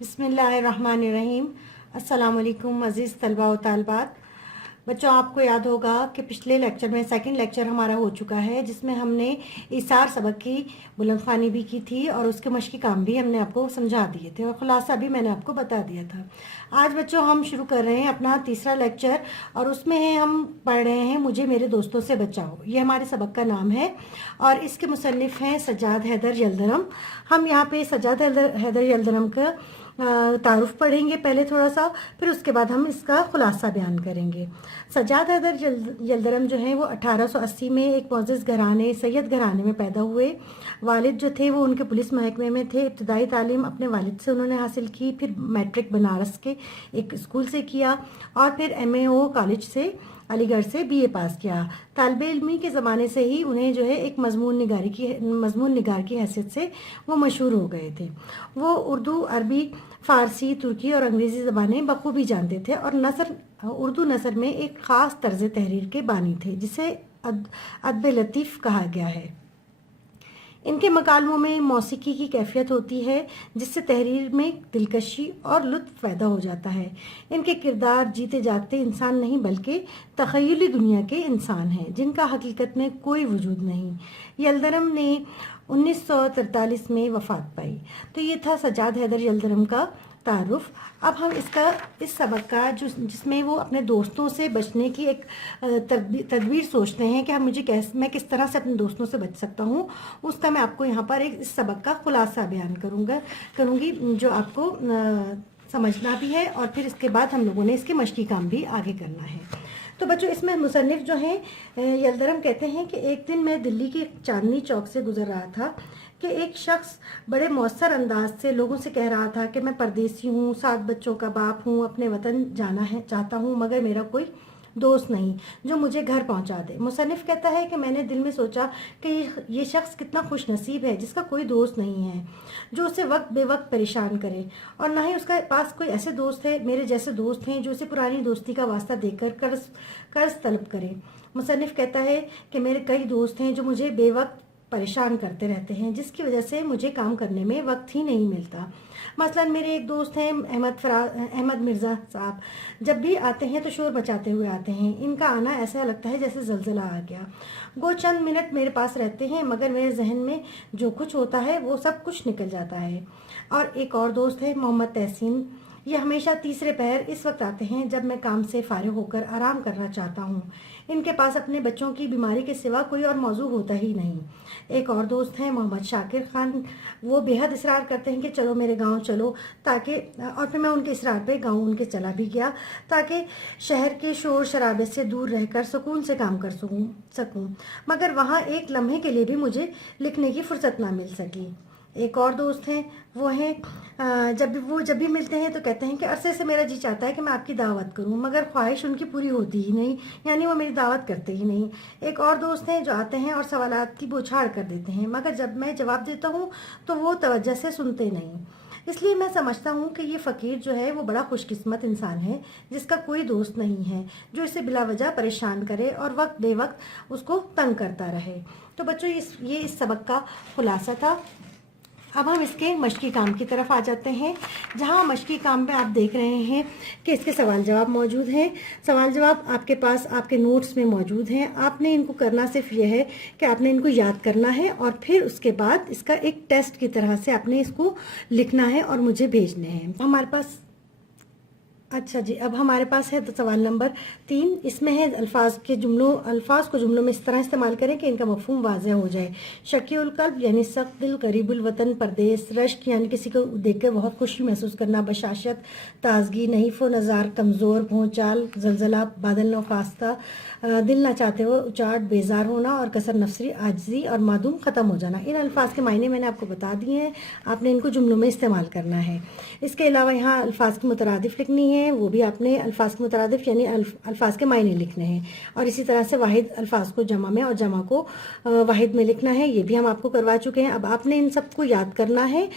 बिस्मिल्लाहिर्रहमानिर्रहीम। अस्सलाम वालेकुम अज़ीज़ तलबा व तालबात। बच्चों, आपको याद होगा कि पिछले लेक्चर में सेकंड लेक्चर हमारा हो चुका है, जिसमें हमने इसार सबक की बुलंदखानी भी की थी और उसके मश्की काम भी हमने आपको समझा दिए थे और ख़ुलासा भी मैंने आपको बता दिया था। आज बच्चों हम शुरू कर रहे हैं अपना तीसरा लेक्चर और उसमें हम पढ़ रहे हैं मुझे मेरे दोस्तों से बचाओ। ये हमारे सबक का नाम है और इसके मुसन्निफ़ हैं सज्जाद हैदर यल्दरम। हम यहाँ पे सज्जाद हैदर यल्दरम का तारुफ पढ़ेंगे पहले थोड़ा सा, फिर उसके बाद हम इसका खुलासा बयान करेंगे। सज्जाद हैदर यल्दरम जो है वो 1880 में एक मोअज़्ज़ज़ घराने सैयद घराने में पैदा हुए। वालिद जो थे वो उनके पुलिस महकमे में थे। इब्तदाई तालीम अपने वालिद से उन्होंने हासिल की, फिर मैट्रिक बनारस के एक स्कूल से किया और फिर MAO कॉलेज से अलीगढ़ से BA पास किया। तालिब इल्मी के ज़माने से ही उन्हें जो है एक मज़मून निगार की हैसियत से वो मशहूर हो गए थे। वो उर्दू, अरबी, फ़ारसी, तुर्की और अंग्रेज़ी ज़बानें बखूबी जानते थे और उर्दू नसर में एक ख़ास तर्ज़ तहरीर के बानी थे, जिसे अदब लतीफ़ कहा गया है। इनके मकालों में मौसीकी की कैफियत होती है, जिससे तहरीर में दिलकशी और लुत्फ़ पैदा हो जाता है। इनके किरदार जीते जागते इंसान नहीं बल्कि तख़य्युली दुनिया के इंसान हैं, जिनका हकीकत में कोई वजूद नहीं। यल्दरम ने 1943 में वफ़ात पाई। तो ये था सज्जाद हैदर यल्दरम का तारुफ। अब हम इस सबक का जिसमें वो अपने दोस्तों से बचने की एक तदबीर सोचते हैं कि मैं किस तरह से अपने दोस्तों से बच सकता हूँ, उसका मैं आपको यहाँ पर इस सबक का खुलासा बयान करूँगी जो आपको समझना भी है और फिर इसके बाद हम लोगों ने इसके मश्की काम भी आगे करना है। तो बच्चों, इसमें मुसन्निफ जो हैं यल्दरम कहते हैं कि एक दिन मैं दिल्ली के चांदनी चौक से गुजर रहा था कि एक शख्स बड़े मौसर अंदाज से लोगों से कह रहा था कि मैं परदेसी हूँ, 7 बच्चों का बाप हूँ, अपने वतन जाना है चाहता हूँ, मगर मेरा कोई दोस्त नहीं जो मुझे घर पहुँचा दे। मुसन्निफ कहता है कि मैंने दिल में सोचा कि ये शख्स कितना खुश नसीब है जिसका कोई दोस्त नहीं है जो उसे वक्त बेवक्त परेशान करे, और ना ही उसके पास कोई ऐसे दोस्त है, मेरे जैसे दोस्त हैं जो उसे पुरानी दोस्ती का वास्ता देकर कर्ज तलब करे। मुसन्निफ कहता है कि मेरे कई दोस्त हैं जो मुझे बेवक्त परेशान करते रहते हैं, जिसकी वजह से मुझे काम करने में वक्त ही नहीं मिलता। मसलन मेरे एक दोस्त हैं अहमद मिर्ज़ा साहब, जब भी आते हैं तो शोर मचाते हुए आते हैं। इनका आना ऐसा लगता है जैसे ज़लज़ला आ गया। वो चंद मिनट मेरे पास रहते हैं, मगर मेरे जहन में जो कुछ होता है वो सब कुछ निकल जाता है। और एक और दोस्त है मोहम्मद तहसीन, ये हमेशा तीसरे पहर इस वक्त आते हैं जब मैं काम से फारिग होकर आराम करना चाहता हूँ। इनके पास अपने बच्चों की बीमारी के सिवा कोई और मौजू होता ही नहीं। एक और दोस्त हैं मोहम्मद शाकिर खान, वो बेहद इसरार करते हैं कि चलो मेरे गांव चलो, ताकि और फिर मैं उनके इसरार पे गांव उनके चला भी गया ताकि शहर के शोर शराबे से दूर रहकर सुकून से काम कर सकूं, मगर वहाँ एक लम्हे के लिए भी मुझे लिखने की फुर्सत ना मिल सकी। एक और दोस्त हैं, वो हैं जब भी मिलते हैं तो कहते हैं कि अरसे से मेरा जी चाहता है कि मैं आपकी दावत करूं, मगर ख्वाहिश उनकी पूरी होती ही नहीं, यानी वो मेरी दावत करते ही नहीं। एक और दोस्त हैं जो आते हैं और सवालात की बौछार कर देते हैं, मगर जब मैं जवाब देता हूं तो वो तवज्जो से सुनते नहीं। इसलिए मैं समझता हूँ कि ये फ़कीर जो है वो बड़ा खुशकिस्मत इंसान है जिसका कोई दोस्त नहीं है जो इसे बिला वजह परेशान करे और वक्त बेवक्त उसको तंग करता रहे। तो बच्चों, ये इस सबक का खुलासा था। अब हम इसके मश्की काम की तरफ आ जाते हैं, जहाँ मश्की काम में आप देख रहे हैं कि इसके सवाल जवाब मौजूद हैं। सवाल जवाब आपके पास आपके नोट्स में मौजूद हैं। आपने इनको करना सिर्फ यह है कि आपने इनको याद करना है और फिर उसके बाद इसका एक टेस्ट की तरह से आपने इसको लिखना है और मुझे भेजने हैं। हमारे पास अच्छा जी, अब हमारे पास है तो सवाल नंबर 3। इसमें है अल्फाज को जुमलों में इस तरह इस्तेमाल करें कि इनका मफहूम वाज़ेह हो जाए। शकीउल कल्ब यानी सख्त दिल, करीबुल वतन परदेस, रश्क यानी किसी को देखकर बहुत खुशी महसूस करना, बशाशत ताजगी, नहीफ़ व नज़ार कमज़ोर, भौचाल, जलजला, बादल न फास्ता, दिल ना चाहते हो उचाट, बेजार होना, और कसर नफसी, आजिज़ी और मादूम ख़त्म हो जाना। इन अल्फाज के मायने मैंने आपको बता दिए हैं, आपने इनको जुमलों में इस्तेमाल करना है। इसके अलावा यहाँ अल्फाज की मुतरादिफ लिखनी है, वो भी आपने अल्फाज के मुतरादिफ यानी अल्फाज के मायने लिखने हैं, और इसी तरह से वाहिद अल्फाज को जमा में और जमा को वाहिद में लिखना है। ये भी हम आपको करवा चुके हैं। अब आपने इन सबको याद करना है।